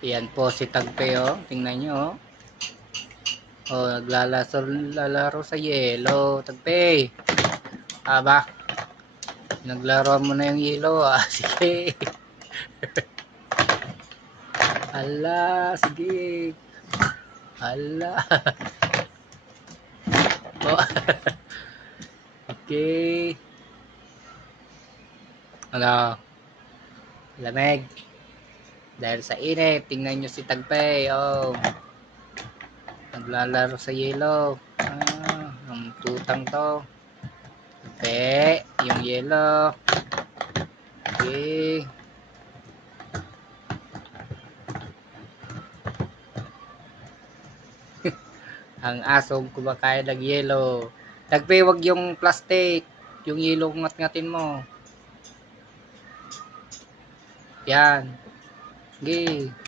Yan po si Tagpe, oh. Tingnan nyo, oh. Oh, naglalaro sa yelo. Tagpe. Aba. Naglaro mo na yung yelo, ah. Sige. Ala, sige. Ala. Oh. Okay. Ano? Lamig. Dahil sa init, tingnan nyo si Tagpe, oh. Naglalaro sa yelo. Ang tutang to. Tagpe, yung yelo. Okay. Ang asong kumakain ng yelo. Tagpe, wag yung plastic. Yung yelo ngat-ngatin mo. Yan. Okay.